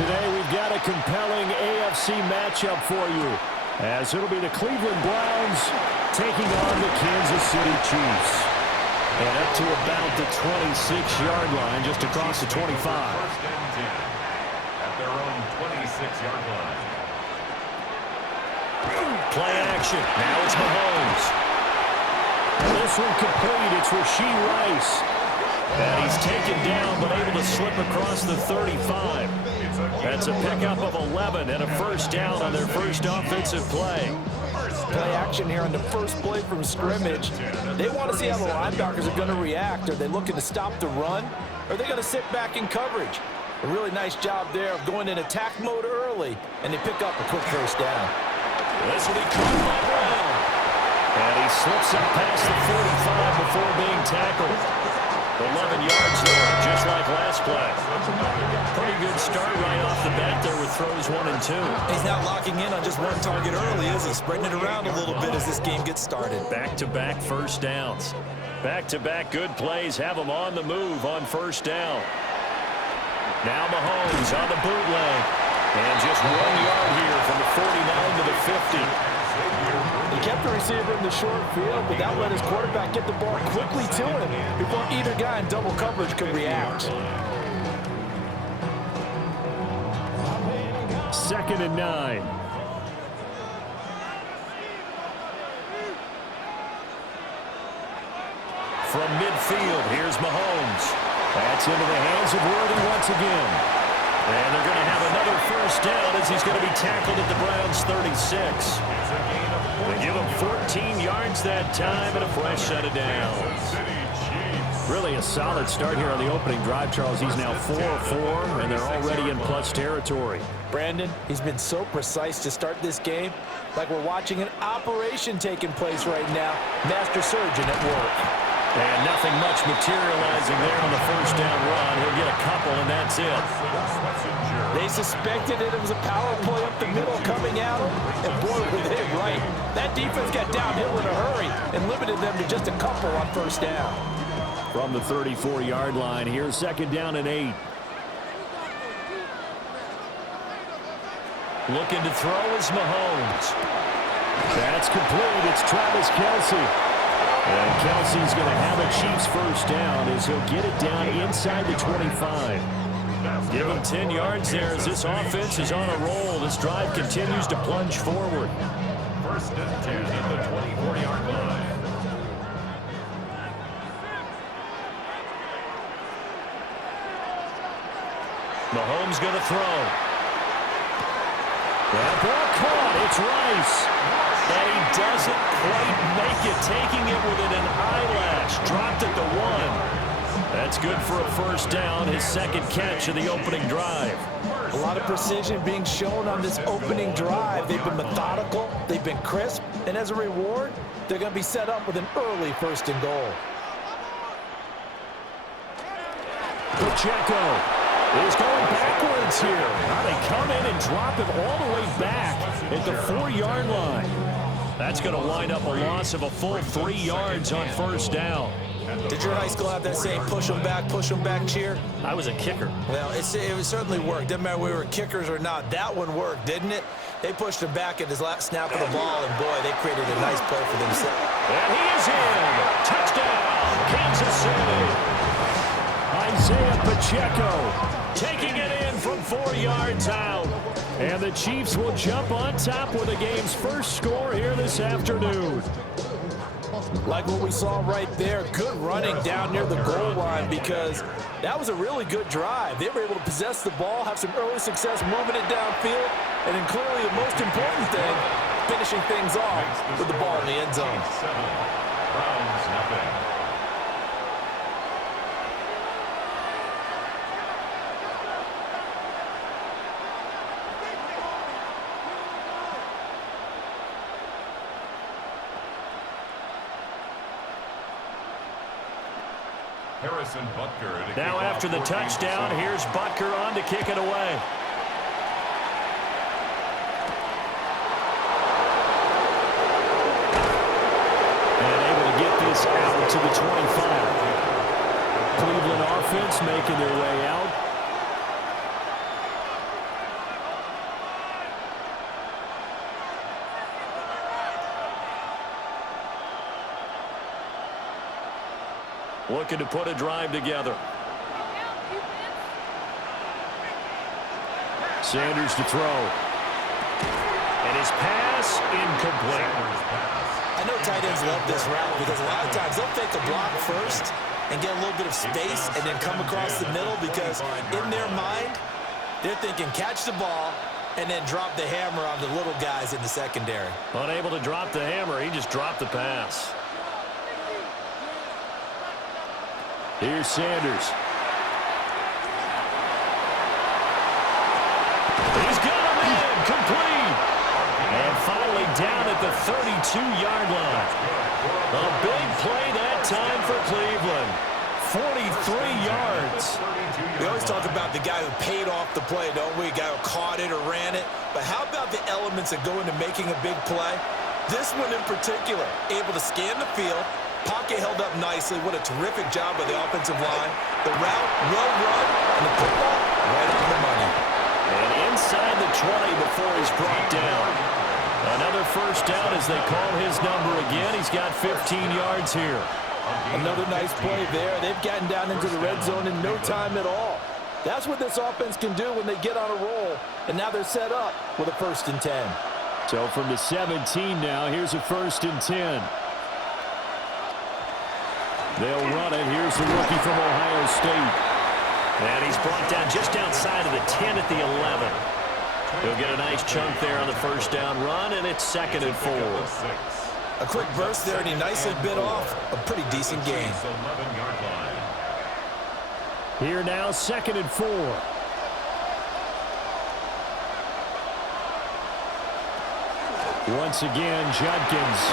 Today we've got a compelling AFC matchup for you, as it'll be the Cleveland Browns taking on the Kansas City Chiefs. And up to about the 26-yard line, just across the 25. First and 10 at their own 26-yard line. Play action. Now it's Mahomes. This one complete. It's Rashee Rice. And he's taken down, but able to slip across the 35. That's a pickup of 11 and a first down on their first offensive play. Play action here on the first play from scrimmage. They want to see how the linebackers are going to react. Are they looking to stop the run? Or are they going to sit back in coverage? A really nice job there of going in attack mode early, and they pick up a quick first down. This will be caught by Brown. And he slips up past the 45 before being tackled. 11 yards there, just like last play. Pretty good start right off the bat there with throws 1 and 2. He's not locking in on just one target early, is he? Spreading it around a little bit as this game gets started. Back-to-back first downs. Back-to-back good plays have them on the move on first down. Now Mahomes on the bootleg. And just 1 yard here from the 49 to the 50. He kept the receiver in the short field, but that let his quarterback get the ball quickly to him before either guy in double coverage could react. 2nd and 9. From midfield, here's Mahomes. That's into the hands of Worthy once again. And they're going to have another first down as he's going to be tackled at the Browns' 36. They give him 14 yards that time and a fresh set of downs. Really a solid start here on the opening drive, Charles. He's now 4-4, and they're already in plus territory. Brandon, he's been so precise to start this game, like we're watching an operation taking place right now. Master surgeon at work. And nothing much materializing there on the first down run. He'll get a couple, and that's it. They suspected it was a power play up the middle coming at him, and boy, were they right. That defense got downhill in a hurry and limited them to just a couple on first down. From the 34-yard line, here's 2nd down and 8. Looking to throw is Mahomes. That's complete. It's Travis Kelce. And Kelsey's going to have a Chiefs first down as he'll get it down inside the 25. Give him 10 yards there as this offense is on a roll. This drive continues to plunge forward. First and 10 at the 24-yard line. Mahomes going to throw. That ball caught. It's Rice. And he doesn't quite make it, taking it within an eyelash. Dropped at the 1. That's good for a first down, his second catch of the opening drive. A lot of precision being shown on this opening drive. They've been methodical, they've been crisp, and as a reward, they're going to be set up with an early first and goal. Pacheco is going backwards here. Now they come in and drop him all the way back at the 4-yard line. That's going to wind up a loss of a full 3 yards on first down. Did your high school have that same push them back cheer? I was a kicker. Well, it certainly worked. Didn't matter whether we were kickers or not. That one worked, didn't it? They pushed him back at his last snap of the ball, and boy, they created a nice play for themselves. And he is in. Touchdown, Kansas City. Isaiah Pacheco taking it in from 4 yards out. And the Chiefs will jump on top with the game's first score here this afternoon. Like what we saw right there, good running down near the goal line, because that was a really good drive. They were able to possess the ball, have some early success moving it downfield, and then clearly the most important thing, finishing things off with the ball in the end zone. Browns nothing. Now after the touchdown, here's Butker on to kick it away. And able to get this out to the 25. Cleveland offense making their way out. looking to put a drive together. Sanders to throw. And his pass incomplete. I know tight ends love this route because a lot of times they'll fake a block first and get a little bit of space and then come across the middle because in their mind, they're thinking catch the ball and then drop the hammer on the little guys in the secondary. Unable to drop the hammer, he just dropped the pass. Here's Sanders. He's got him in, complete. And finally down at the 32-yard line. A big play that time for Cleveland. 43 yards. We always talk about the guy who paid off the play, don't we? A guy who caught it or ran it. But how about the elements that go into making a big play? This one in particular, able to scan the field, pocket held up nicely. What a terrific job by the offensive line. The route, well run, and the football right on the money. And inside the 20 before he's brought down. Another first down as they call his number again. He's got 15 yards here. Another nice play there. They've gotten down into the red zone in no time at all. That's what this offense can do when they get on a roll. And now they're set up with a 1st and 10. So from the 17 now, here's a 1st and 10. They'll run it. Here's the rookie from Ohio State. And he's brought down just outside of the 10 at the 11. He'll get a nice chunk there on the first down run, and it's 2nd and 4. A quick burst there, and he nicely bit off a pretty decent gain. Here now, 2nd and 4. Once again, Judkins.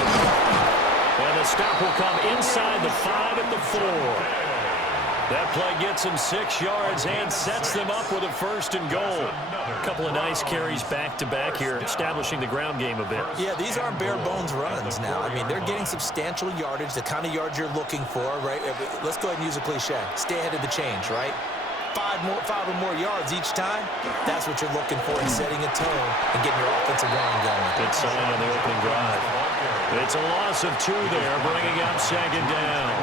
And the stop will come inside the 5 at the 4. That play gets him 6 yards and sets them up with a 1st and goal. A couple of nice carries back-to-back here, establishing the ground game a bit. Yeah, these aren't bare-bones runs now. I mean, they're getting substantial yardage, the kind of yards you're looking for, right? Let's go ahead and use a cliche. Stay ahead of the change, right? 5 or more yards each time, that's what you're looking for in setting a tone and getting your offensive line going. Good sign on the opening drive. It's a loss of 2 there, bringing up 2nd down.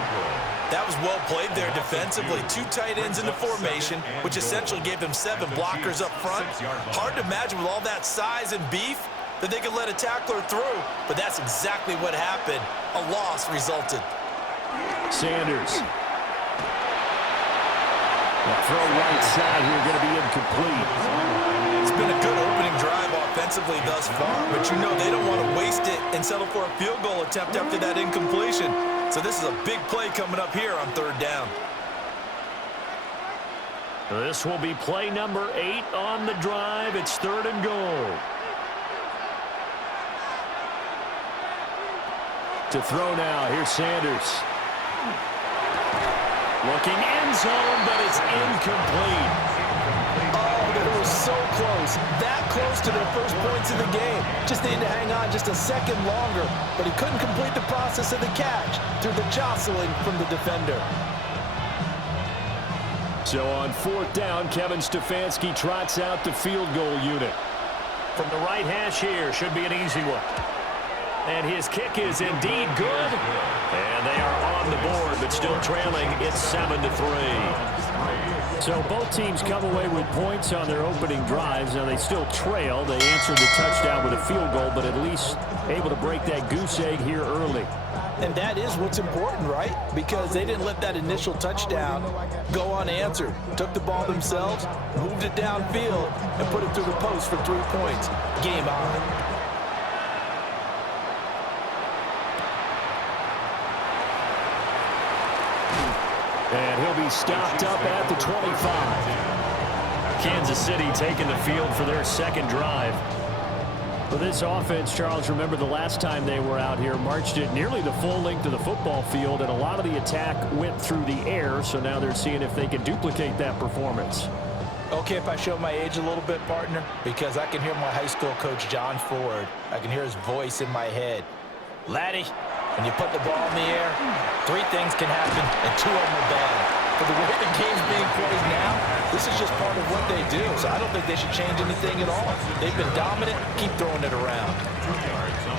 That was well played there defensively. 2 tight ends in the formation, which essentially gave them 7 blockers up front. Hard to imagine with all that size and beef that they could let a tackler through, but that's exactly what happened. A loss resulted. Sanders. The throw right side here going to be incomplete. It's been a good opening drive offensively thus far, but you know they don't want to waste it and settle for a field goal attempt after that incompletion. So this is a big play coming up here on 3rd down. This will be play number 8 on the drive. It's 3rd and goal. To throw now, here's Sanders. Looking end zone, but it's incomplete. Oh, they were so close. That close to their first points of the game. Just needed to hang on just a second longer, but he couldn't complete the process of the catch through the jostling from the defender. So on 4th down, Kevin Stefanski trots out the field goal unit. From the right hash here, should be an easy one. And his kick is indeed good. And they are on the board, but still trailing. It's 7-3. So both teams come away with points on their opening drives. Now they still trail. They answered the touchdown with a field goal, but at least able to break that goose egg here early. And that is what's important, right? Because they didn't let that initial touchdown go unanswered. Took the ball themselves, moved it downfield, and put it through the post for 3 points. Game on. And he'll be stopped up at the 25. Kansas City taking the field for their 2nd drive. For this offense, Charles, remember the last time they were out here, marched it nearly the full length of the football field, and a lot of the attack went through the air, so now they're seeing if they can duplicate that performance. Okay, if I show my age a little bit, partner, because I can hear my high school coach, John Ford. I can hear his voice in my head. Laddie, when you put the ball in the air, 3 things can happen, and 2 of them are bad. For the way the game's being played now, this is just part of what they do. So I don't think they should change anything at all. They've been dominant. Keep throwing it around.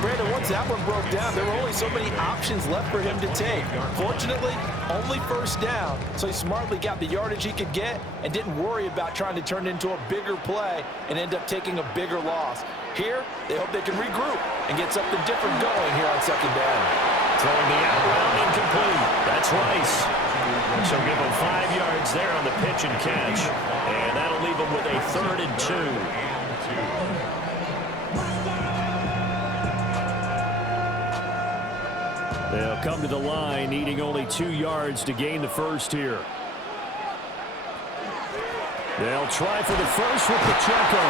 Brandon, once that one broke down, there were only so many options left for him to take. Fortunately, only first down, so he smartly got the yardage he could get and didn't worry about trying to turn it into a bigger play and end up taking a bigger loss. Here, they hope they can regroup and get something different going here on second down. Throwing the out route incomplete. That's Rice. So give him 5 yards there on the pitch and catch. And that'll leave him with a 3rd and 2. They'll come to the line, needing only 2 yards to gain the first here. They'll try for the first with Pacheco.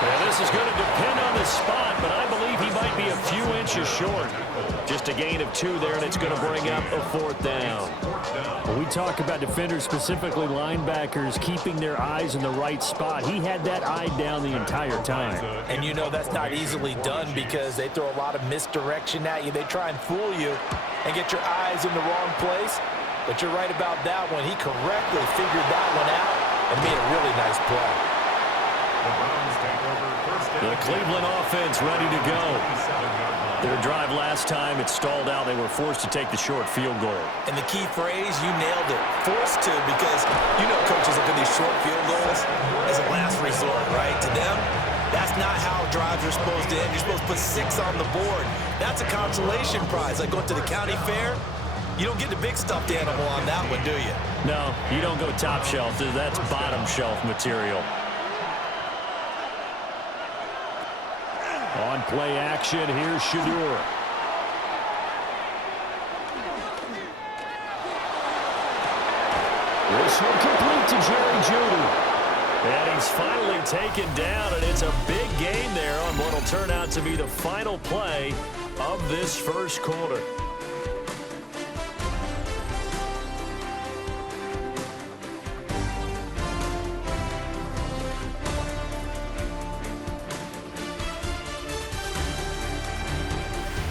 And this is going to depend on the spot, but I believe he might be a few inches short. Just a gain of 2 there, and it's going to bring up a 4th down. When we talk about defenders, specifically linebackers, keeping their eyes in the right spot, he had that eye down the entire time. And you know that's not easily done because they throw a lot of misdirection at you. They try and fool you and get your eyes in the wrong place. But you're right about that one. He correctly figured that one out and made a really nice play. The Cleveland offense ready to go. Their drive last time, it stalled out. They were forced to take the short field goal. And the key phrase, you nailed it. Forced to, because you know coaches look at these short field goals as a last resort, right? To them, that's not how drives are supposed to end. You're supposed to put 6 on the board. That's a consolation prize. Like going to the county fair, you don't get the big stuffed animal on that one, do you? No, you don't go top shelf. That's bottom shelf material. On play action, here's Shadur. This one complete to Jerry Jeudy. And he's finally taken down, and it's a big gain there on what will turn out to be the final play of this first quarter.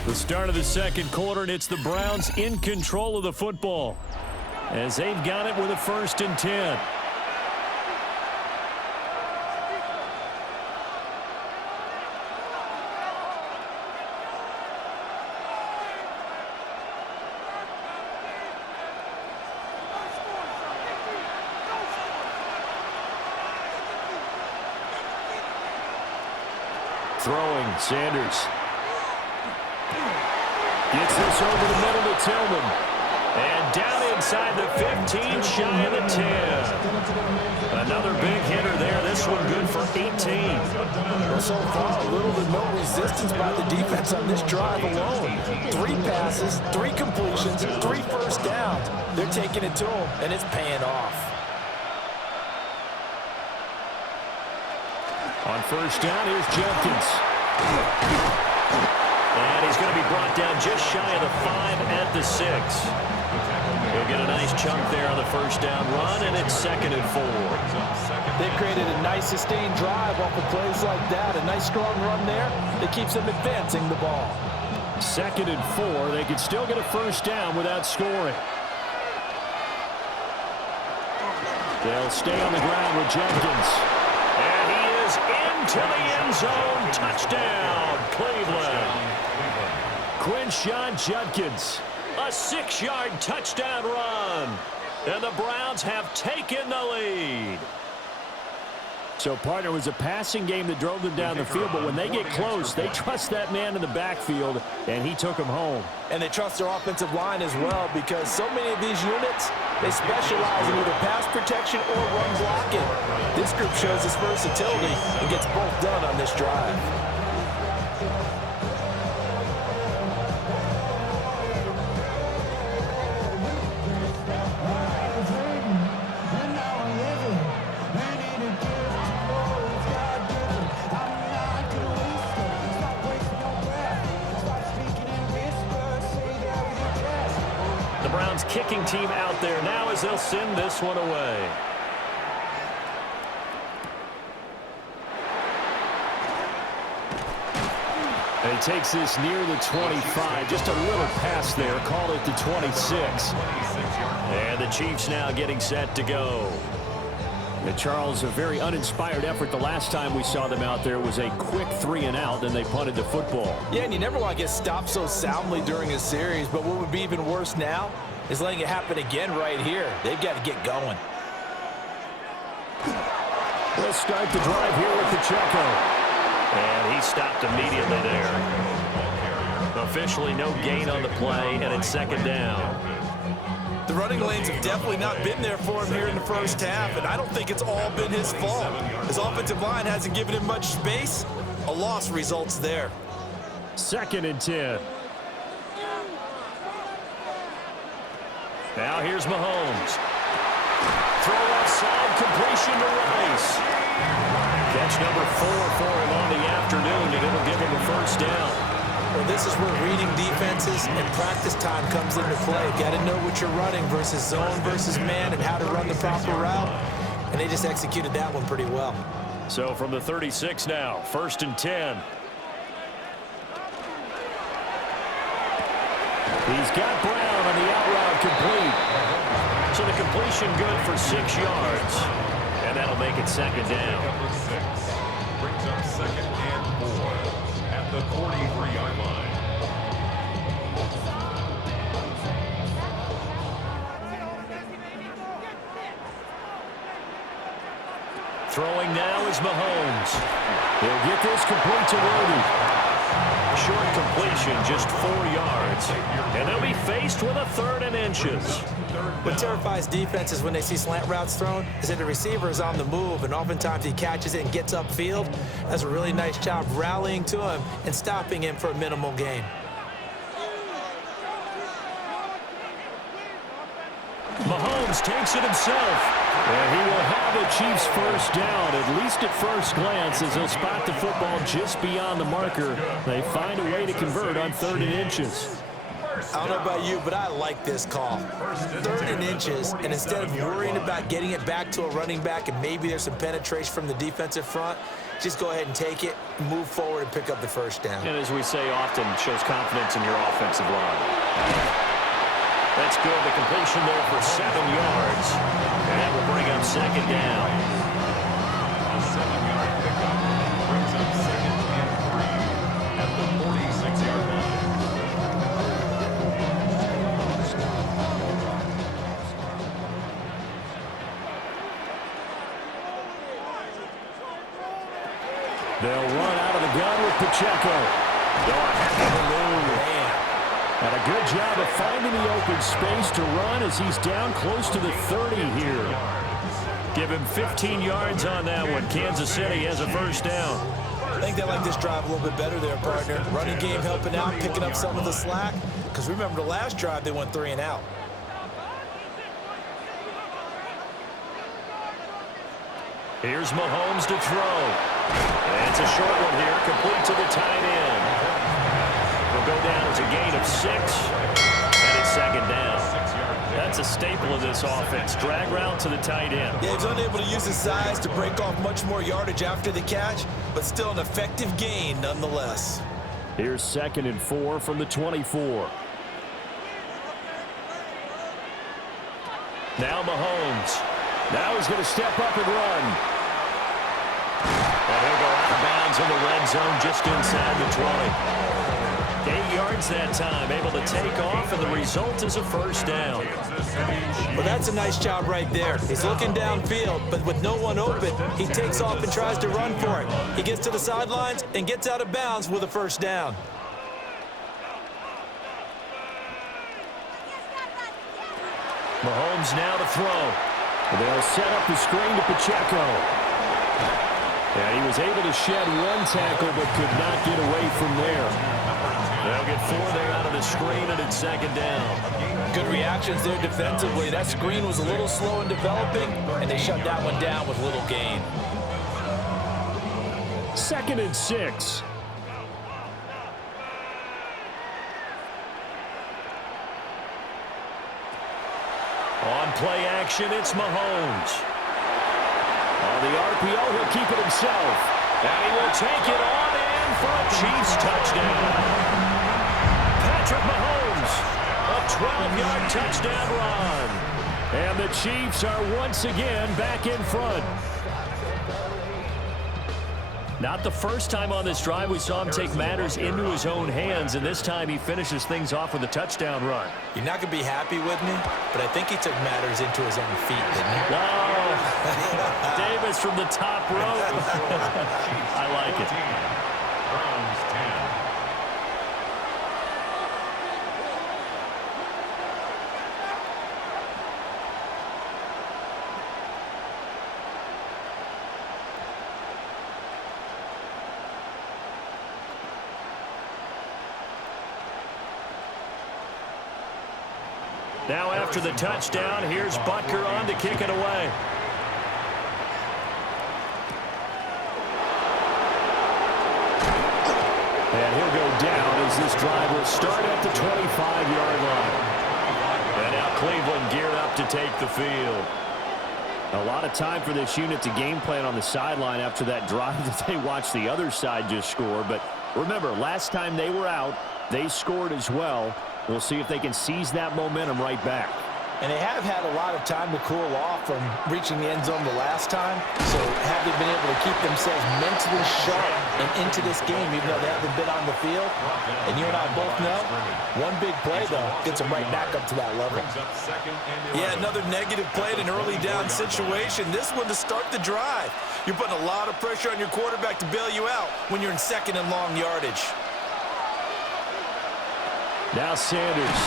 The start of the second quarter, and it's the Browns in control of the football as they've got it with a 1st and 10. Throwing, Sanders. Gets this over the middle to Tillman. And down inside the 15, shy of the 10. Another big hitter there. This one good for 18. Well, so far, a little to no resistance by the defense on this drive alone. 3 passes, 3 completions, 3 first downs. They're taking it to him, and it's paying off. On first down, here's Jenkins. And he's going to be brought down just shy of the 5 at the 6. He'll get a nice chunk there on the first down run, and it's 2nd and 4. They created a nice sustained drive off of plays like that. A nice strong run there that keeps them advancing the ball. 2nd and 4. They could still get a first down without scoring. They'll stay on the ground with Jenkins. And he is into the end zone. Touchdown, Cleveland. Quinshon Judkins, a 6-yard touchdown run. And the Browns have taken the lead. So, partner, it was a passing game that drove them down the field, but when they get close, they trust that man in the backfield, and he took them home. And they trust their offensive line as well, because so many of these units, they specialize in either pass protection or run blocking. This group shows its versatility and gets both done on this drive. The Browns kicking team out there now as they'll send this one away. And he takes this near the 25. Just a little pass there. Call it the 26. And the Chiefs now getting set to go. And Charles, a very uninspired effort the last time we saw them out there was a quick 3-and-out, then they punted the football. Yeah, and you never want to get stopped so soundly during a series, but what would be even worse now is letting it happen again right here. They've got to get going. They'll start the drive here with Pacheco. And he stopped immediately there. Officially no gain on the play, and it's second down. The running lanes have definitely not been there for him here in the first half, and I don't think it's all been his fault. His offensive line hasn't given him much space. A loss results there. 2nd and 10. Now here's Mahomes. Throw offside, completion to Rice. Catch number 4 for him on the afternoon, and it'll give him a first down. Well, this is where reading defenses and practice time comes into play. Got to know what you're running versus zone versus man and how to run the proper route. And they just executed that one pretty well. So from the 36 now, 1st and 10. He's got Brown on the out route complete. So the completion good for 6 yards. And that'll make it second down. Number 6 brings up 2nd and 4 at the 43-yard line. Throwing now is Mahomes. He'll get this complete to Roddy. Short completion, just 4 yards. And they'll be faced with a 3rd and inches. What terrifies defenses when they see slant routes thrown is that the receiver is on the move, and oftentimes he catches it and gets upfield. That's a really nice job rallying to him and stopping him for a minimal gain. Mahomes takes it himself. And he will have the Chiefs first down, at least at first glance, as he'll spot the football just beyond the marker. They find a way to convert on 3rd and inches. I don't know about you, but I like this call. 3rd and inches, and instead of worrying about getting it back to a running back and maybe there's some penetration from the defensive front, just go ahead and take it, move forward, and pick up the first down. And as we say often, shows confidence in your offensive line. That's good. The completion there for 7 yards. And that will bring up second down. A 7-yard pickup brings up 2nd and 3 at the 46-yard line. They'll run out of the gun with Pacheco. Oh, a heck of a move. And a good job of finding the open space to run as he's down close to the 30 here. Give him 15 yards on that one. Kansas City has a first down. I think they like this drive a little bit better there, partner. Running game helping out, picking up some of the slack. Because remember, the last drive, they went 3 and out. Here's Mahomes to throw. And it's a short one here, complete to the tight end. Will go down as a gain of 6, and it's second down. That's a staple of this offense. Drag route to the tight end. Yeah, he's unable to use his size to break off much more yardage after the catch, but still an effective gain nonetheless. Here's 2nd and 4 from the 24. Now Mahomes. Now he's going to step up and run. And he'll go out of bounds in the red zone just inside the 20. 8 yards that time, able to take off, and the result is a first down. Well, that's a nice job right there. He's looking downfield, but with no one open, he takes off and tries to run for it. He gets to the sidelines and gets out of bounds with a first down. Mahomes now to throw. They'll set up the screen to Pacheco. And he was able to shed one tackle but could not get away from there. They'll get 4 there out of the screen, and it's second down. Good reactions there defensively. That screen was a little slow in developing, and they shut that one down with little gain. 2nd and 6. On play action, it's Mahomes. On the RPO, he'll keep it himself. And he will take it on in for a Chiefs touchdown. Patrick Mahomes, a 12-yard touchdown run. And the Chiefs are once again back in front. Not the first time on this drive we saw him take matters into his own hands, and this time he finishes things off with a touchdown run. You're not going to be happy with me, but I think he took matters into his own feet, didn't he? Oh, Davis from the top row. I like it. Browns 10. Now after the touchdown, here's Butker on to kick it away. And he'll go down as this drive will start at the 25-yard line. And now Cleveland geared up to take the field. A lot of time for this unit to game plan on the sideline after that drive that they watched the other side just score. But remember, last time they were out, they scored as well. We'll see if they can seize that momentum right back. And they have had a lot of time to cool off from reaching the end zone the last time. So have they been able to keep themselves mentally sharp and into this game, even though they haven't been on the field? And you and I both know, one big play, though, gets them right back up to that level. Yeah, another negative play in an early down situation. This one to start the drive. You're putting a lot of pressure on your quarterback to bail you out when you're in second and long yardage. Now Sanders.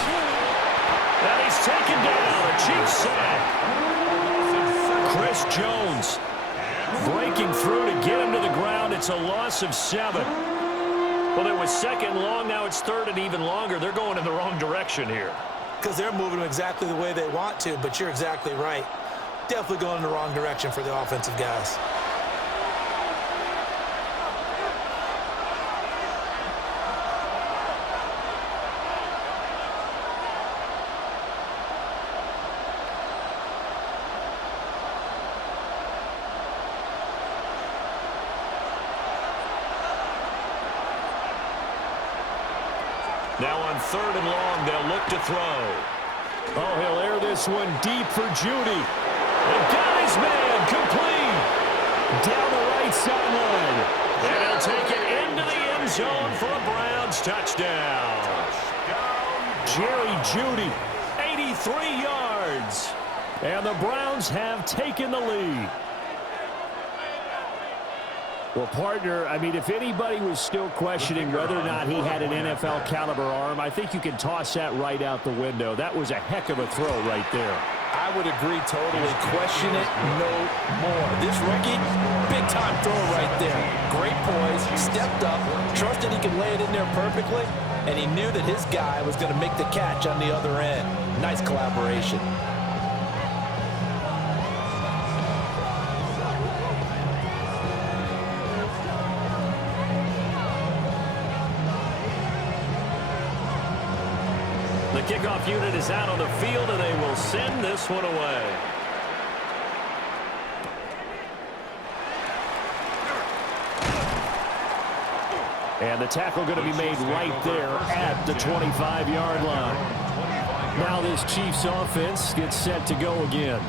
And he's taken down. A Chiefs sack. Chris Jones breaking through to get him to the ground. It's a loss of 7. Well, it was second long. Now it's third and even longer. They're going in the wrong direction here. Because they're moving them exactly the way they want to, but you're exactly right. Definitely going in the wrong direction for the offensive guys. Now on third and long, they'll look to throw. Oh, he'll air this one deep for Judy. And got his man complete. Down the right sideline. And he'll take it into the end zone for a Browns touchdown. Jerry Judy, 83 yards. And the Browns have taken the lead. Well, partner, I mean, if anybody was still questioning whether or not he had an NFL-caliber arm, I think you can toss that right out the window. That was a heck of a throw right there. I would agree totally. Question it no more. This rookie, big-time throw right there. Great poise, stepped up, trusted he could lay it in there perfectly, and he knew that his guy was going to make the catch on the other end. Nice collaboration. The kickoff unit is out on the field, and they will send this one away. And the tackle going to be made right there at the 25-yard line. Now this Chiefs offense gets set to go again.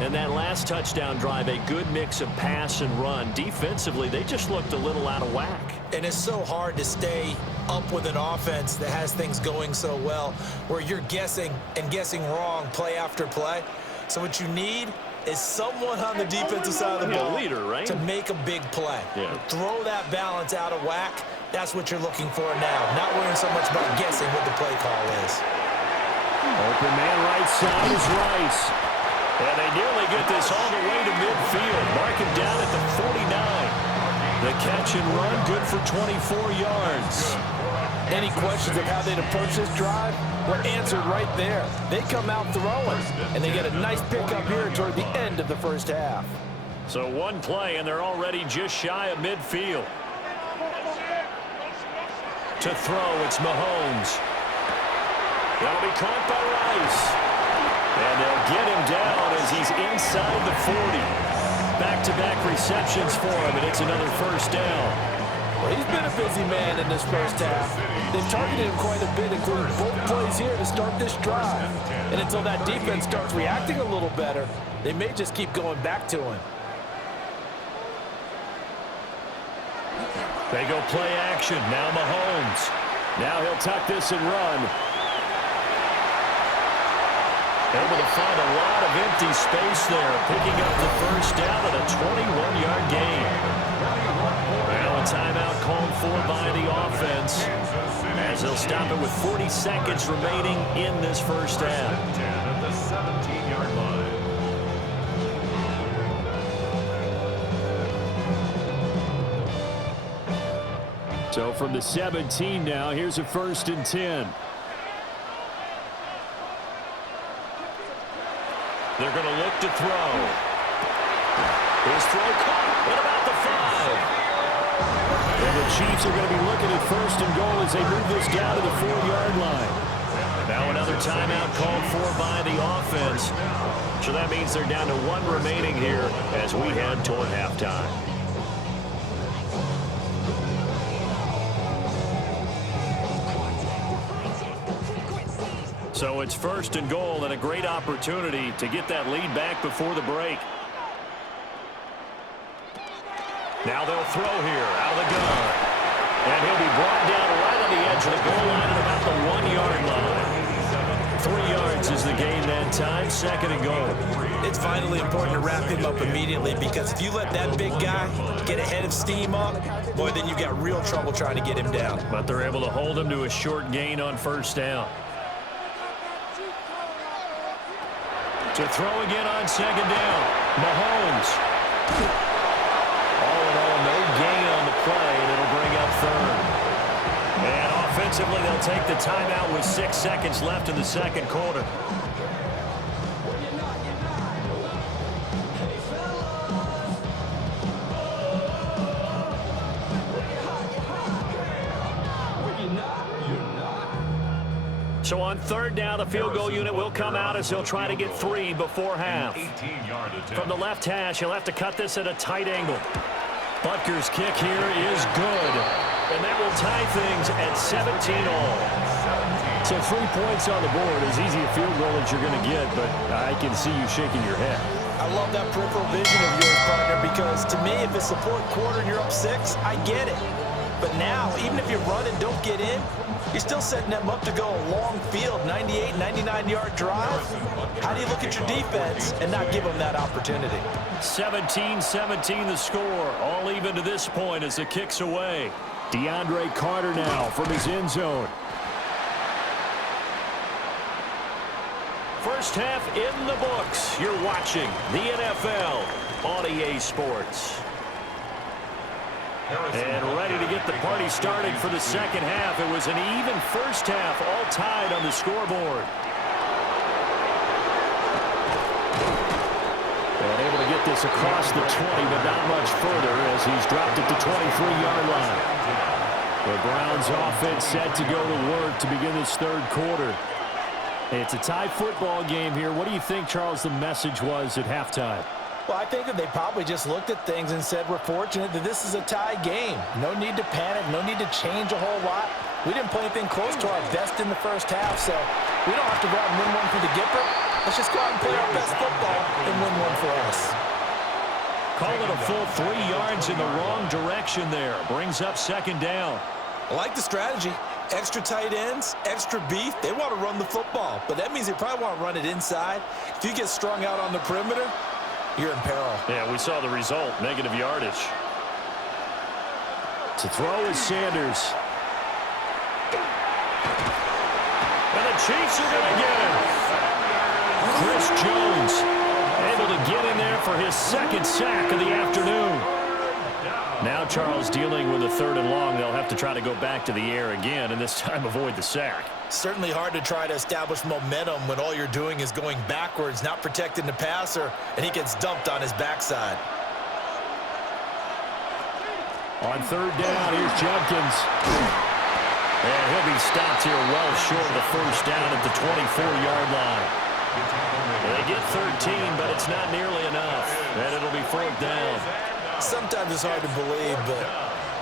And that last touchdown drive, a good mix of pass and run. Defensively, they just looked a little out of whack. And it's so hard to stay up with an offense that has things going so well, where you're guessing and guessing wrong play after play. So what you need is someone on the defensive side of the ball leader, right? to make a big play. Yeah. Throw that balance out of whack. That's what you're looking for now. Not worrying so much about guessing what the play call is. Open man right side is Rice. And they nearly get this all the way to midfield. Mark him down at the 49. The catch and run, good for 24 yards. Any questions of how they'd approach this drive were answered right there. They come out throwing, and they get a nice pickup here toward the end of the first half. So one play, and they're already just shy of midfield. To throw, it's Mahomes. That'll be caught by Rice. And they'll get him down as he's inside the 40. Back-to-back receptions for him, and it's another first down. Well, he's been a busy man in this first half. They've targeted him quite a bit, including both plays here to start this drive. And until that defense starts reacting a little better, they may just keep going back to him. They go play action. Now Mahomes. Now he'll tuck this and run. Able to find a lot of empty space there, picking up the first down at a 21-yard gain. Now a timeout called for by the offense, as they'll stop it with 40 seconds remaining in this first half. 10 at the 17-yard line. So from the 17 now, here's a 1st and 10. They're going to look to throw. His throw caught at about the 5. And the Chiefs are going to be looking at 1st and goal as they move this down to the 4-yard line. Now another timeout called for by the offense. So that means they're down to 1 remaining here as we head toward halftime. So it's 1st and goal and a great opportunity to get that lead back before the break. Now they'll throw here out of the gun. And he'll be brought down right on the edge of the goal line at about the 1-yard line. 3 yards is the gain that time, 2nd and goal. It's vitally important to wrap him up immediately, because if you let that big guy get ahead of steam up, boy, then you've got real trouble trying to get him down. But they're able to hold him to a short gain on 1st down. To throw again on 2nd down. Mahomes. All in all, no gain on the play, and it'll bring up 3rd. And offensively, they'll take the timeout with 6 seconds left in the 2nd quarter. So on 3rd down, the field goal unit will come out as he'll try to get 3 before half. 18-yard attempt. From the left hash, he'll have to cut this at a tight angle. Butker's kick here is good. And that will tie things at 17 all. So 3 points on the board, as easy a field goal as you're going to get, but I can see you shaking your head. I love that peripheral vision of yours, partner, because to me, if it's the 4th quarter and you're up 6, I get it. But now, even if you run and don't get in, you're still setting them up to go a long field, 98, 99-yard drive. How do you look at your defense and not give them that opportunity? 17-17 the score, all even to this point as the kick's away. DeAndre Carter now from his end zone. First half in the books. You're watching the NFL on EA Sports. And ready to get the party started for the 2nd half. It was an even first half, all tied on the scoreboard. And able to get this across the 20, but not much further as he's dropped it to 23-yard line. The Browns offense set to go to work to begin this 3rd quarter. It's a tie football game here. What do you think, Charles, the message was at halftime? Well, I think that they probably just looked at things and said, we're fortunate that this is a tie game. No need to panic, no need to change a whole lot. We didn't play anything close to our best in the first half, so we don't have to go out and win one for the Gipper. Let's just go out and play our best football and win one for us. Call it a full 3 yards in the wrong direction there. Brings up 2nd down. I like the strategy. Extra tight ends, extra beef. They want to run the football, but that means they probably want to run it inside. If you get strung out on the perimeter, you're in peril. Yeah, we saw the result, negative yardage. To throw is Sanders. And the Chiefs are going to get him. Chris Jones able to get in there for his 2nd sack of the afternoon. Now Charles dealing with a 3rd and long. They'll have to try to go back to the air again, and this time avoid the sack. Certainly hard to try to establish momentum when all you're doing is going backwards, not protecting the passer, and he gets dumped on his backside. On 3rd down, here's Jenkins. And he'll be stopped here well short of the 1st down at the 24-yard line. They get 13, but it's not nearly enough. And it'll be 4th down. Sometimes it's hard to believe, but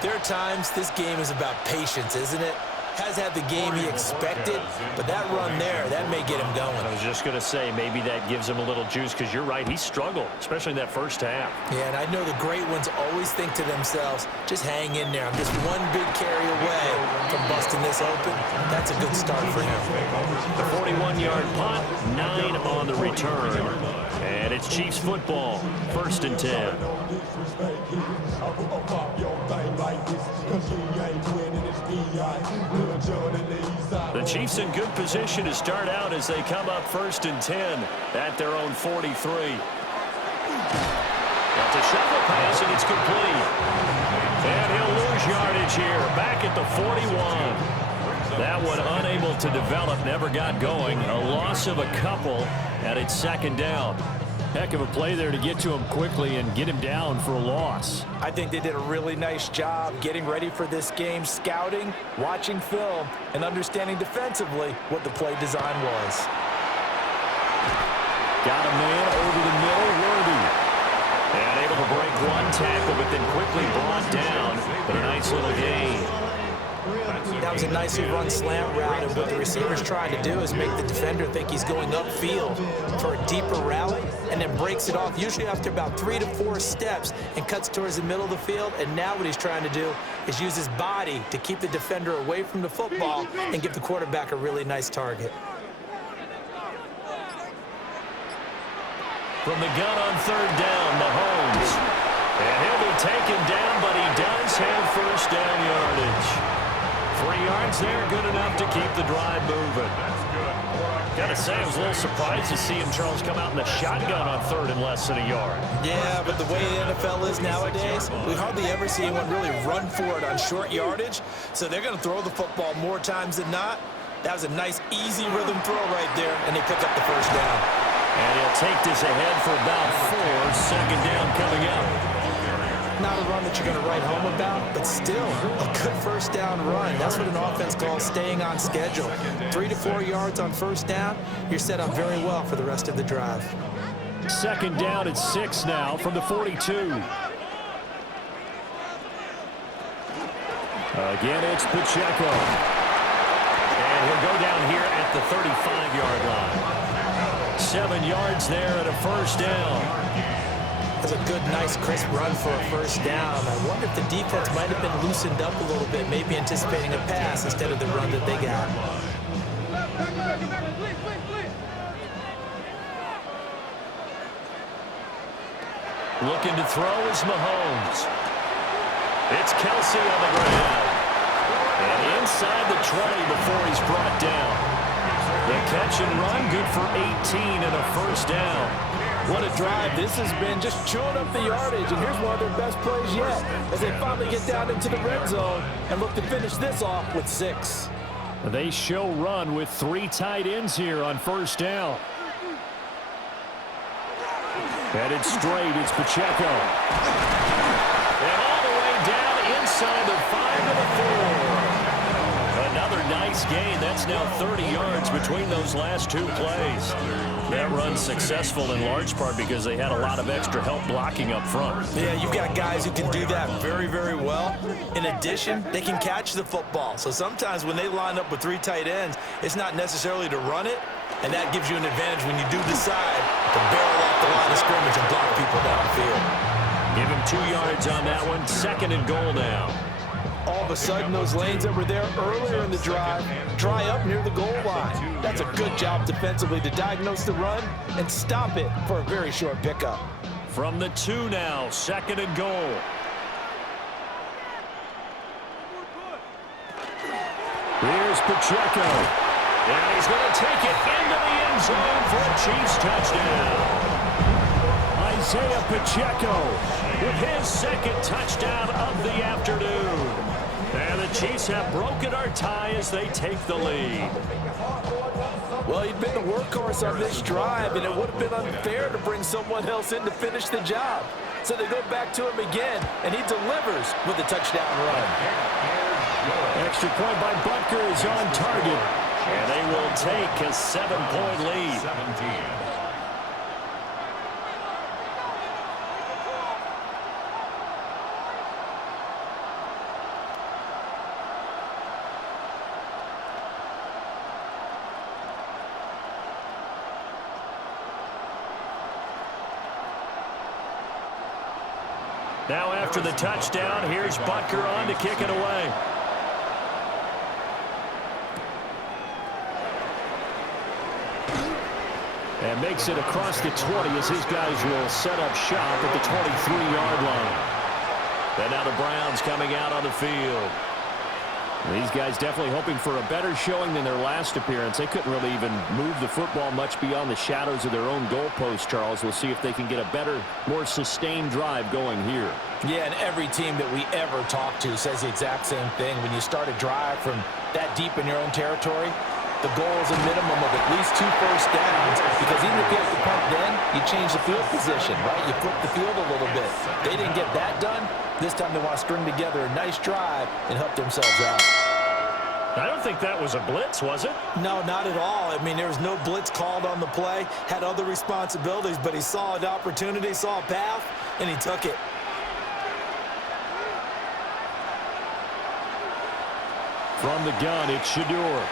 There are times this game is about patience, isn't it? Has had the game he expected, but that run there, that may get him going. I was just going to say, maybe that gives him a little juice, because you're right, he struggled, especially in that first half. Yeah, and I know the great ones always think to themselves, just hang in there. I'm just one big carry away from busting this open. That's a good start for him. The 41-yard punt, 9 on the return. And it's Chiefs football, 1st and 10. The Chiefs in good position to start out as they come up 1st and 10 at their own 43. That's a shuffle pass, and it's complete. And he'll lose yardage here, back at the 41. That one unable to develop, never got going. A loss of a couple, and it's 2nd down. Heck of a play there to get to him quickly and get him down for a loss. I think they did a really nice job getting ready for this game, scouting, watching film, and understanding defensively what the play design was. Got a man over the middle, Worthy. And able to break one tackle, but then quickly brought down. But a nice little gain. That was a nicely run slant route, and what the receiver's trying to do is make the defender think he's going upfield for a deeper rally, and then breaks it off, usually after about 3 to 4 steps, and cuts towards the middle of the field. And now what he's trying to do is use his body to keep the defender away from the football and give the quarterback a really nice target. From the gun on 3rd down, Mahomes. And he'll be taken down, but he does have 1st down yardage. 3 yards there, good enough to keep the drive moving. Gotta say, I was a little surprised to see him, Charles, come out in the shotgun on 3rd and less than a yard. Yeah, but the way the NFL is nowadays, we hardly ever see anyone really run for it on short yardage, so they're going to throw the football more times than not. That was a nice, easy rhythm throw right there, and they pick up the 1st down. And he'll take this ahead for about 4, 2nd down coming up. Not a run that you're going to write home about, but still a good 1st down run. That's what an offense calls staying on schedule. 3 to 4 yards on 1st down, you're set up very well for the rest of the drive. 2nd down at 6 now from the 42. Again, it's Pacheco. And he'll go down here at the 35-yard line. 7 yards there and a 1st down. That's a good, nice, crisp run for a 1st down. I wonder if the defense might have been loosened up a little bit, maybe anticipating a pass instead of the run that they got. Looking to throw is Mahomes. It's Kelsey on the ground. And inside the 20 before he's brought down. The catch and run, good for 18 and a 1st down. What a drive this has been, just chewing up the yardage, and here's one of their best plays yet as they finally get down into the red zone and look to finish this off with 6. They show run with 3 tight ends here on 1st down. Headed straight, it's Pacheco. And all the way down inside the 5 to the 4. Another nice gain. That's now 30 yards between those last 2 plays. That run's successful in large part because they had a lot of extra help blocking up front. Yeah, you've got guys who can do that very, very well. In addition, they can catch the football. So sometimes when they line up with 3 tight ends, it's not necessarily to run it, and that gives you an advantage when you do decide to barrel off the line of scrimmage and block people downfield. Give him 2 yards on that one. 2nd and goal now. All of a sudden, those lanes that were there earlier in the drive dry up near the goal line. That's a good job defensively to diagnose the run and stop it for a very short pickup. From the 2 now, 2nd and goal. Here's Pacheco. And he's going to take it into the end zone for a Chiefs touchdown. Isaiah Pacheco with his 2nd touchdown of the afternoon. And the Chiefs have broken our tie as they take the lead. Well, he'd been the workhorse on this drive, and it would have been unfair to bring someone else in to finish the job. So they go back to him again, and he delivers with a touchdown run. Extra point by Butker is on target. And they will take a 7-point lead. 17. Now after the touchdown, here's Butker on to kick it away. And makes it across the 20 as his guys will set up shop at the 23-yard line. And now the Browns coming out on the field. These guys definitely hoping for a better showing than their last appearance. They couldn't really even move the football much beyond the shadows of their own goalpost, Charles. We'll see if they can get a better, more sustained drive going here. Yeah, and every team that we ever talk to says the exact same thing. When you start a drive from that deep in your own territory, the goal is a minimum of at least 2 first downs, because even if you have to punt then, you change the field position, right? You flip the field a little bit. They didn't get that done. This time they want to string together a nice drive and help themselves out. I don't think that was a blitz, was it? No, not at all. I mean, there was no blitz called on the play, had other responsibilities, but he saw an opportunity, saw a path, and he took it. From the gun, it's Shador.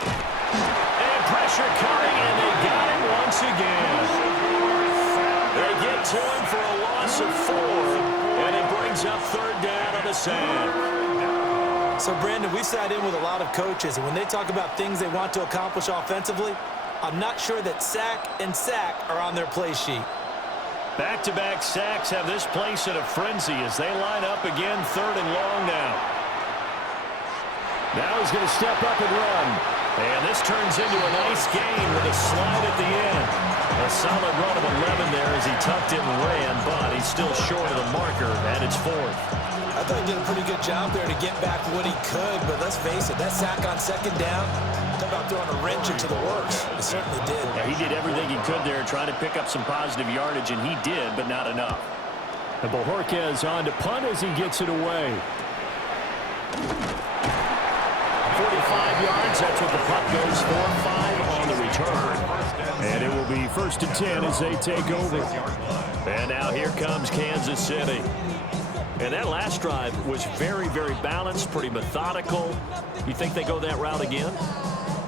And pressure coming, and they got him once again. They get to him for a loss of 4, and it brings up 3rd down on the sack. So, Brandon, we sat in with a lot of coaches, and when they talk about things they want to accomplish offensively, I'm not sure that sack and sack are on their play sheet. Back-to-back sacks have this place in a frenzy as they line up again 3rd and long now. Now he's going to step up and run. And this turns into a nice gain with a slide at the end. A solid run of 11 there as he tucked it and ran, but he's still short of the marker, and it's 4th. I thought he did a pretty good job there to get back what he could, but let's face it, that sack on 2nd down, talk about throwing a wrench into the works. It certainly did. Yeah, he did everything he could there, trying to pick up some positive yardage, and he did, but not enough. And Bojorquez on to punt as he gets it away. 45 yards, that's what the punt goes for. 5 on the return. And it will be 1st and 10 as they take over. And now here comes Kansas City. And that last drive was very, very balanced, pretty methodical. You think they go that route again?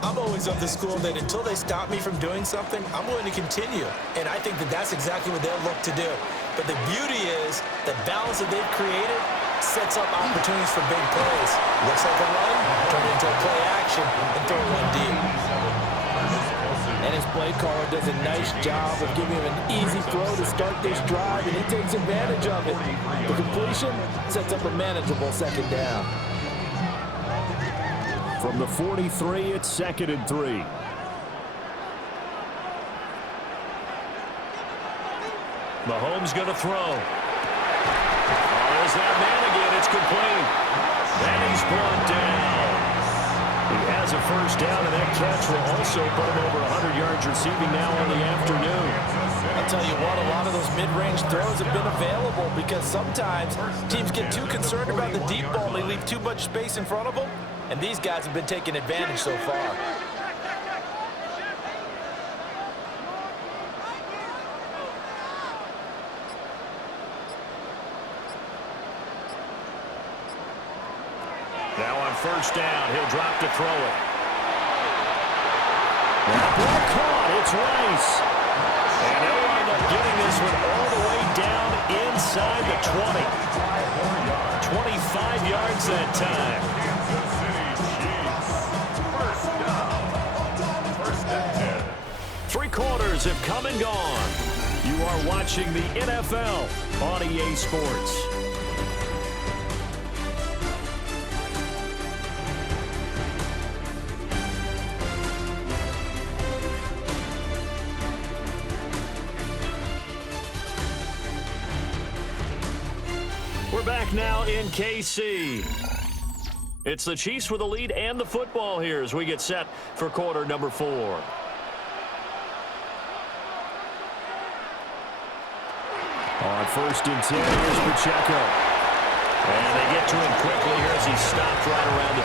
I'm always of the school that until they stop me from doing something, I'm willing to continue. And I think that that's exactly what they'll look to do. But the beauty is the balance that they've created sets up opportunities for big plays. Looks like a run, turn it into a play action, and throw one deep. And his play caller does a nice job of giving him an easy throw to start this drive, and he takes advantage of it. The completion sets up a manageable 2nd down. From the 43, it's 2nd and 3. Mahomes going to throw. There's that man again. It's complete. And he's brought down. He has a 1st down, and that catch will also put him over 100 yards receiving now on the afternoon. I'll tell you what, a lot of those mid-range throws have been available because sometimes teams get too concerned about the deep ball. They leave too much space in front of them, and these guys have been taking advantage so far. Now on 1st down, he'll drop to throw it. That ball caught. It's Rice. And they'll wind up getting this one all the way down inside the 20. 25 yards that time. First and 10. 3 quarters have come and gone. You are watching the NFL on EA Sports. We're back now in KC. It's the Chiefs with the lead and the football here as we get set for quarter number 4. On 1st and 10, here's Pacheco. And they get to him quickly here as he stopped right around the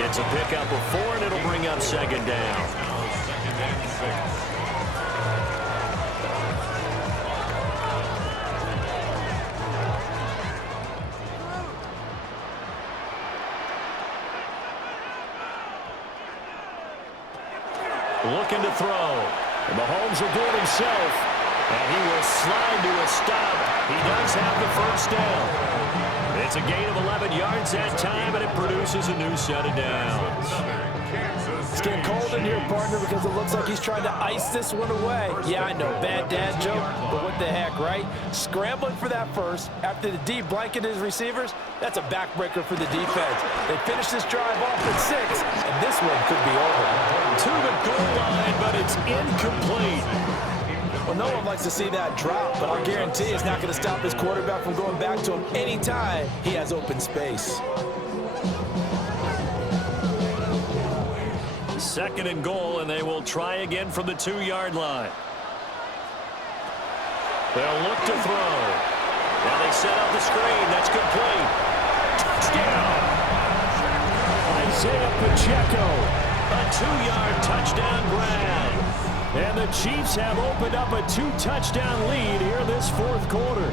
13. It's a pickup of 4, and it'll bring up 2nd down. 2nd and 6. Looking to throw. And Mahomes will do it himself. And he will slide to a stop. He does have the first down. It's a gain of 11 yards that time, and it produces a new set of downs. It's getting cold in here, partner, because it looks like he's trying to ice this one away. Yeah, I know, bad dad joke, but what the heck, right? Scrambling for that first after the D blanketed his receivers, that's a backbreaker for the defense. They finish this drive off at 6, and this one could be over. To the goal line, but it's incomplete. Well, no one likes to see that drop, but I'll guarantee it's not going to stop his quarterback from going back to him anytime he has open space. Second and goal, and they will try again from the 2-yard line. They'll look to throw. Now they set up the screen. That's complete. Touchdown. Isaiah Pacheco. A 2-yard touchdown grab. And the Chiefs have opened up a 2-touchdown lead here this fourth quarter.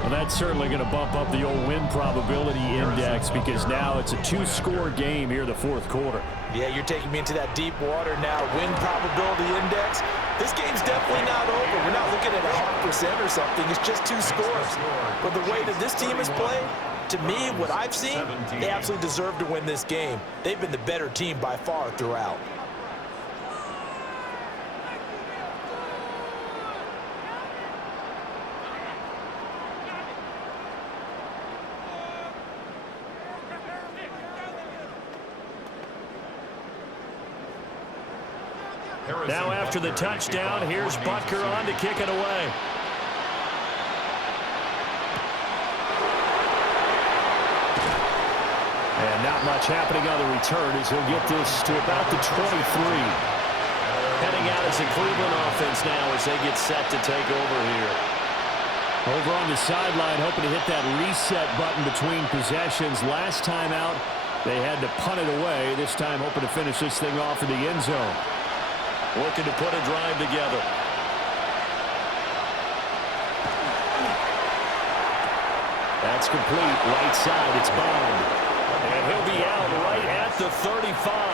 Well, that's certainly going to bump up the old win probability index because now it's a 2-score game here the fourth quarter. Yeah, you're taking me into that deep water now. Win probability index. This game's definitely not over. We're not looking at 100% or something. It's just 2 scores. But the way that this team has played, to me, what I've seen, they absolutely deserve to win this game. They've been the better team by far throughout. Now after the touchdown, here's Butker on to kick it away. And not much happening on the return as he'll get this to about the 23. Heading out as the Cleveland offense now as they get set to take over here. Over on the sideline, hoping to hit that reset button between possessions. Last time out, they had to punt it away. This time hoping to finish this thing off in the end zone. Looking to put a drive together. That's complete. Right side, it's Bond. And he'll be out right at the 35.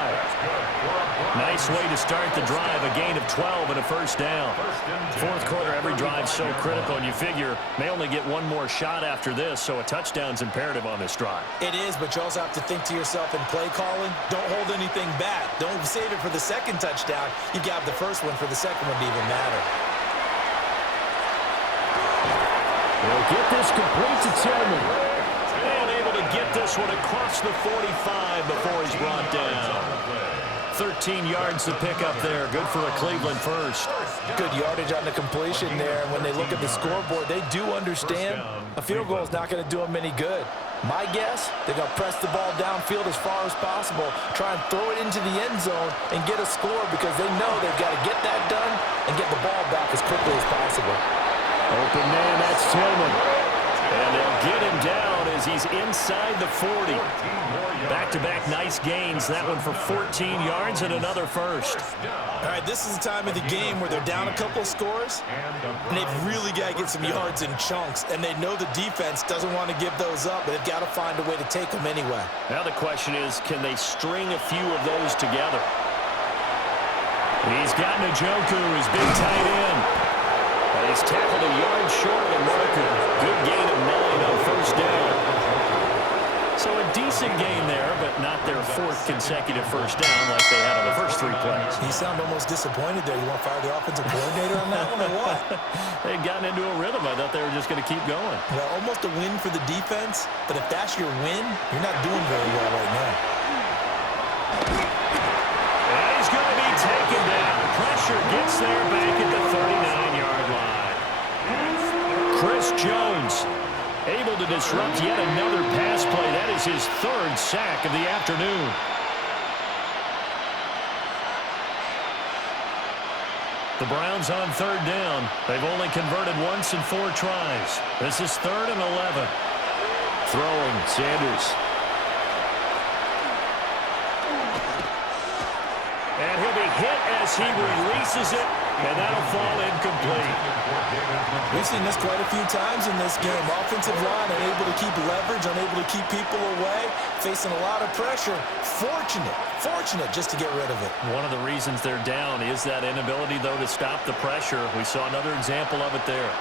Nice way to start the drive. A gain of 12 and a first down. Fourth quarter, every drive's so critical, and you figure they only get one more shot after this, so a touchdown's imperative on this drive. It is, but you also have to think to yourself in play calling, don't hold anything back. Don't save it for the second touchdown. You got the first one for the second one to even matter. They'll get this complete to Tillman. And able to get this one across the 45 before he's brought down. 13 yards to pick up there. Good for a Cleveland first. Good yardage on the completion there. And when they look at the scoreboard, they do understand a field goal is not going to do them any good. My guess, they're going to press the ball downfield as far as possible, try and throw it into the end zone and get a score because they know they've got to get that done and get the ball back as quickly as possible. Open man, that's Tillman. And they'll get him down as he's inside the 40. Back-to-back nice gains. That one for 14 yards and another first. All right, this is the time of the game where they're down a couple of scores, and they've really got to get some yards in chunks, and they know the defense doesn't want to give those up, but they've got to find a way to take them anyway. Now the question is, can they string a few of those together? He's got Njoku, his big tight end. And he's tackled a yard short of the marker. Good gain of 9 on first down. So a decent gain there, but not their fourth consecutive first down like they had on the first 3 plays. You sound almost disappointed there. You want to fire the offensive coordinator on that one or what? They'd gotten into a rhythm. I thought they were just going to keep going. Well, almost a win for the defense, but if that's your win, you're not doing very well right now. And he's going to be taken down. Pressure gets there back at the 39-yard line. Chris Jones able to disrupt yet another pass play. That is his 3rd sack of the afternoon. The Browns on 3rd down. They've only converted once in 4 tries. This is 3rd and 11. Throwing, Sanders. And he'll be hit as he releases it. And that'll fall incomplete. We've seen this quite a few times in this game. Offensive line unable to keep leverage, unable to keep people away, facing a lot of pressure. Fortunate just to get rid of it. One of the reasons they're down is that inability, though, to stop the pressure. We saw another example of it there.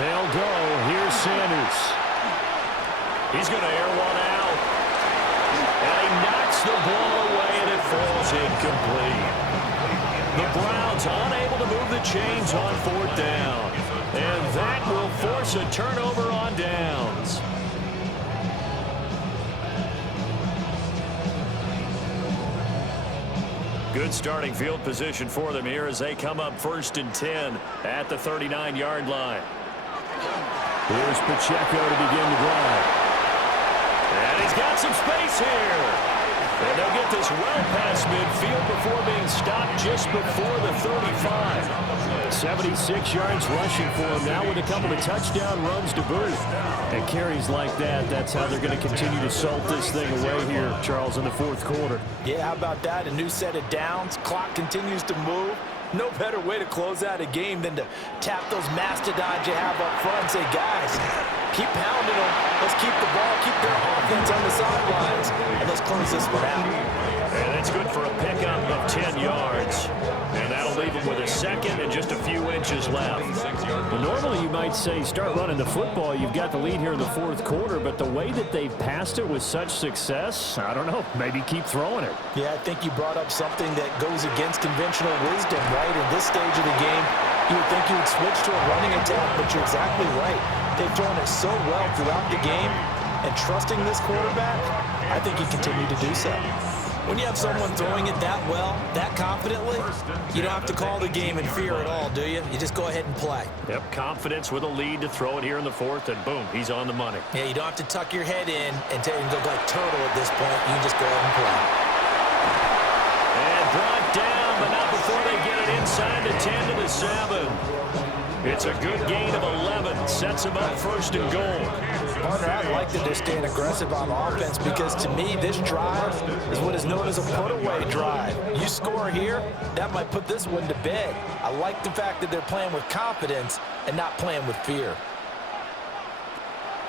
They'll go. Here's Sanders. He's going to air one out. And he knocks the ball away, and it falls incomplete. The Browns unable to move the chains on fourth down. And that will force a turnover on downs. Good starting field position for them here as they come up 1st and 10 at the 39-yard line. Here's Pacheco to begin the drive. And he's got some space here. And they'll get this well past midfield before being stopped just before the 35. 76 yards rushing for him now with a couple of touchdown runs to boot. And carries like that, that's how they're going to continue to salt this thing away here, Charles, in the fourth quarter. Yeah, how about that? A new set of downs. Clock continues to move. No better way to close out a game than to tap those mastodons you have up front and say, guys, keep pounding them. Let's keep the ball, keep their offense on the sidelines, and let's close this one out. And it's good for a pickup of 10 yards. And that'll leave them with a second and just a few inches left. Well, normally you might say start running the football. You've got the lead here in the fourth quarter, but the way that they've passed it with such success, I don't know, maybe keep throwing it. Yeah, I think you brought up something that goes against conventional wisdom, right? In this stage of the game, you would think you would switch to a running attack, but you're exactly right. They've thrown it so well throughout the game, and trusting this quarterback, I think he continued to do so. When you have someone throwing it that well, that confidently, you don't have to call the game in fear at all, do you? You just go ahead and play. Yep, confidence with a lead to throw it here in the fourth, and boom, he's on the money. Yeah, you don't have to tuck your head in and go like turtle at this point. You just go ahead and play. And brought down, but not before they get it inside the 10 to the 7. It's a good gain of 11. Sets them up 1st and goal. Partner, I like that they're staying aggressive on offense because, to me, this drive is what is known as a put-away drive. You score here, that might put this one to bed. I like the fact that they're playing with confidence and not playing with fear.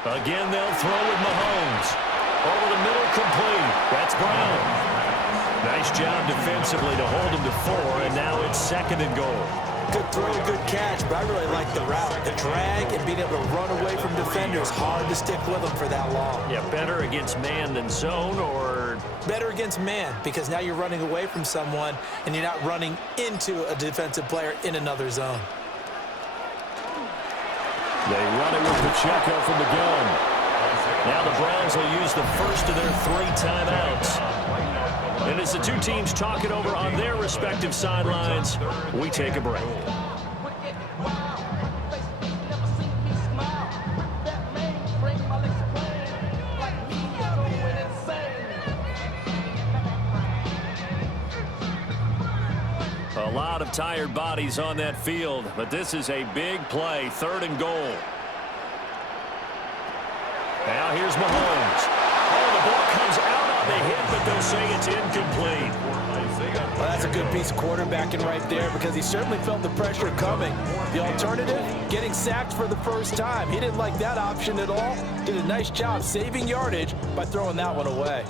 Again, they'll throw with Mahomes. Over the middle, complete. That's Brown. Nice job defensively to hold him to 4, and now it's 2nd and goal. Good throw, good catch, but I really like the route. The drag and being able to run away from defenders, hard to stick with them for that long. Yeah, better against man than zone, or? Better against man, because now you're running away from someone and you're not running into a defensive player in another zone. They run it with Pacheco from the gun. Now the Browns will use the first of their 3 timeouts. And as the two teams talk it over on their respective sidelines, we take a break. A lot of tired bodies on that field, but this is a big play, 3rd and goal. Now here's Mahomes. Oh, the ball comes out on the hit, but they'll say it's incomplete. Well, that's a good piece of quarterbacking right there because he certainly felt the pressure coming. The alternative, getting sacked for the first time. He didn't like that option at all. Did a nice job saving yardage by throwing that one away.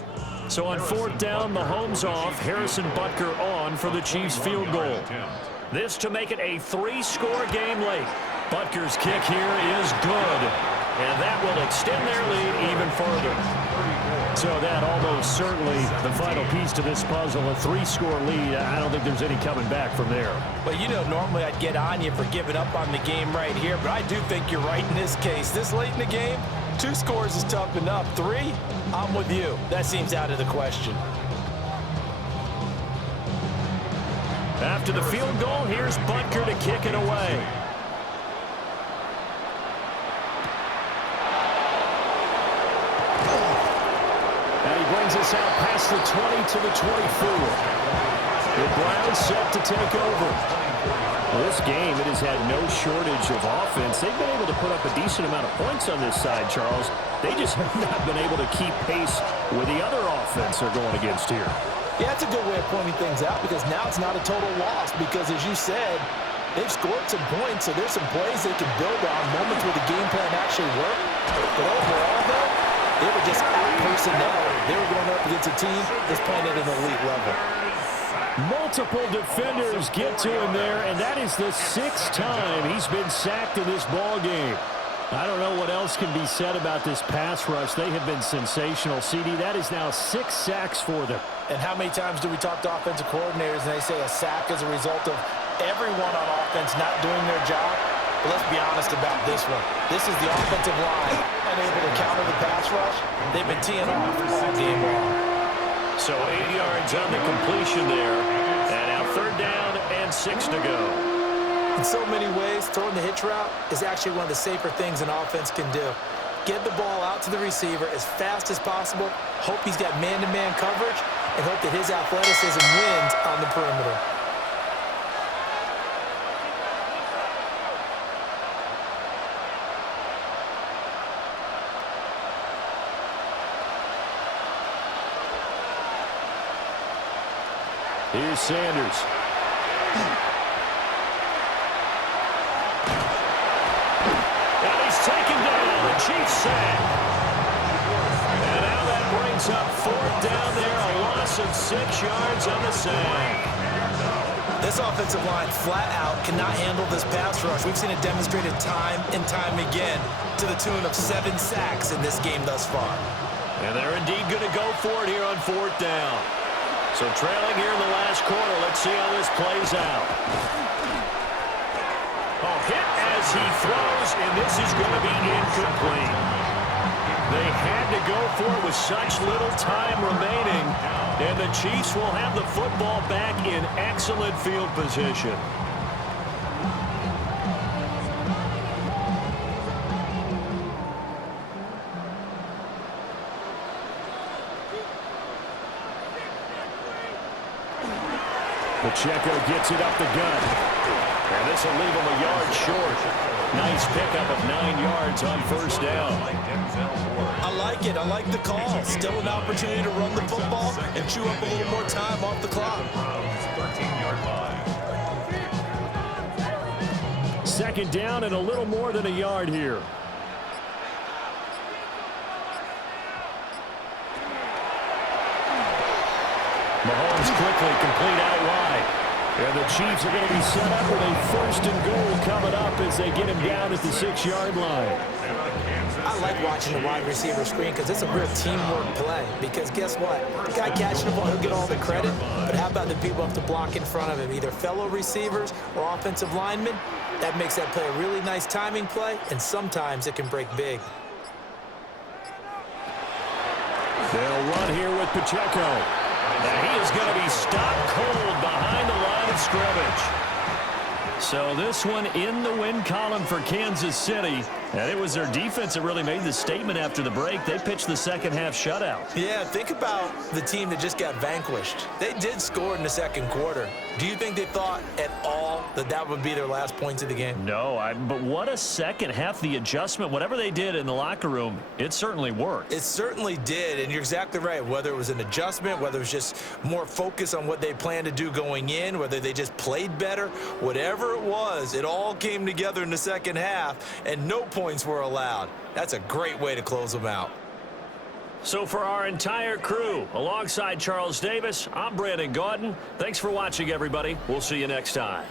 So on 4th down, Mahomes off, Harrison Butker on for the Chiefs field goal. This to make it a 3-score game late. Butker's kick here is good, and that will extend their lead even further. So that almost certainly the final piece to this puzzle, a 3-score lead. I don't think there's any coming back from there. Well, you know, normally I'd get on you for giving up on the game right here, but I do think you're right in this case. This late in the game, 2 scores is tough enough. 3, I'm with you. That seems out of the question. After the field goal, here's Butker to kick it away. And he brings us out past the 20 to the 24. The Browns set to take over. Well, this game, it has had no shortage of offense. They've been able to put up a decent amount of points on this side, Charles. They just have not been able to keep pace with the other offense they're going against here. Yeah, that's a good way of pointing things out because now it's not a total loss because, as you said, they've scored some points, so there's some plays they can build on, moments where the game plan actually worked. But overall, though, they were just out-personnel. They were going up against a team that's playing at an elite level. Multiple defenders get to him there, and that is the 6th time he's been sacked in this ball game. I don't know what else can be said about this pass rush. They have been sensational. CD, that is now 6 sacks for them. And how many times do we talk to offensive coordinators and they say a sack is a result of everyone on offense not doing their job? But let's be honest about this one. This is the offensive line unable to counter the pass rush. They've been teeing off all game long. So 8 yards on the completion there. And now 3rd down and 6 to go. In so many ways, throwing the hitch route is actually one of the safer things an offense can do. Get the ball out to the receiver as fast as possible, hope he's got man-to-man coverage, and hope that his athleticism wins on the perimeter. Here's Sanders. And he's taken down. The Chiefs sack. And now that brings up 4th down there. A loss of 6 yards on the sack. This offensive line flat out cannot handle this pass rush. We've seen it demonstrated time and time again to the tune of 7 sacks in this game thus far. And they're indeed going to go for it here on 4th down. So trailing here in the last quarter. Let's see how this plays out. Oh, hit as he throws, and this is going to be incomplete. They had to go for it with such little time remaining, and the Chiefs will have the football back in excellent field position. Pacheco gets it up the gut. And this will leave him a yard short. Nice pickup of 9 yards on 1st down. I like it. I like the call. Still an opportunity to run the football and chew up a little more time off the clock. 13-yard line. 2nd down and a little more than a yard here. Mahomes quickly complete out wide. And the Chiefs are going to be set up with a 1st and goal coming up as they get him down at the 6-yard line. I like watching the wide receiver screen because it's a real teamwork play. Because guess what? The guy catching the ball, he'll get all the credit. But how about the people have to block in front of him, either fellow receivers or offensive linemen? That makes that play a really nice timing play, and sometimes it can break big. They'll run here with Pacheco. And he is going to be stopped cold behind the line of scrimmage. So this one in the win column for Kansas City. And it was their defense that really made the statement after the break. They pitched the second-half shutout. Yeah, think about the team that just got vanquished. They did score in the 2nd quarter. Do you think they thought at all that that would be their last points of the game? No, but what a second half. The adjustment, whatever they did in the locker room, it certainly worked. It certainly did, and you're exactly right. Whether it was an adjustment, whether it was just more focus on what they planned to do going in, whether they just played better, whatever it was, it all came together in the 2nd half, and no points were allowed. That's a great way to close them out. So for our entire crew, alongside Charles Davis, I'm Brandon Gaudin. Thanks for watching, everybody. We'll see you next time.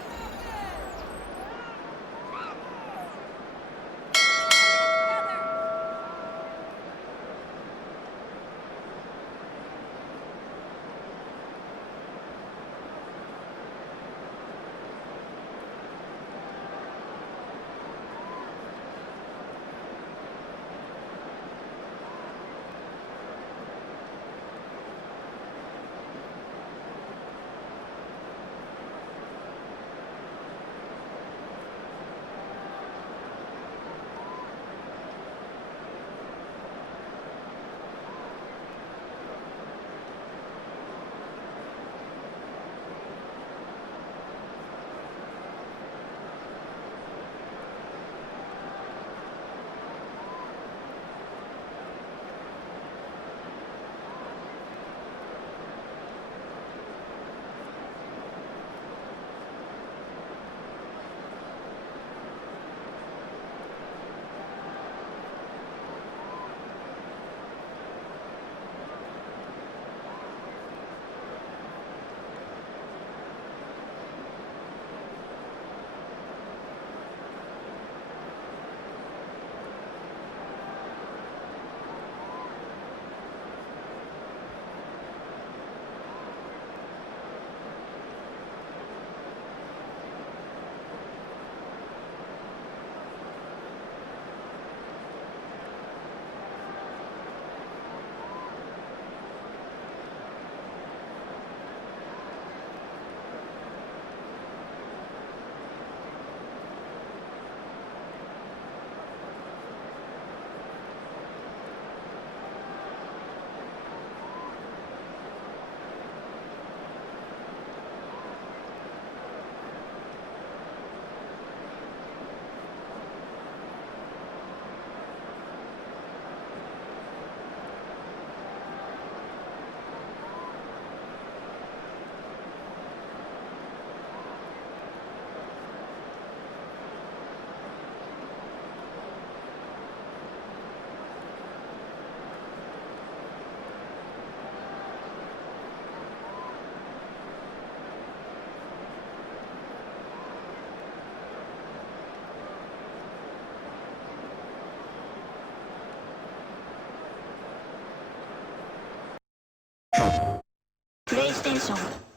手。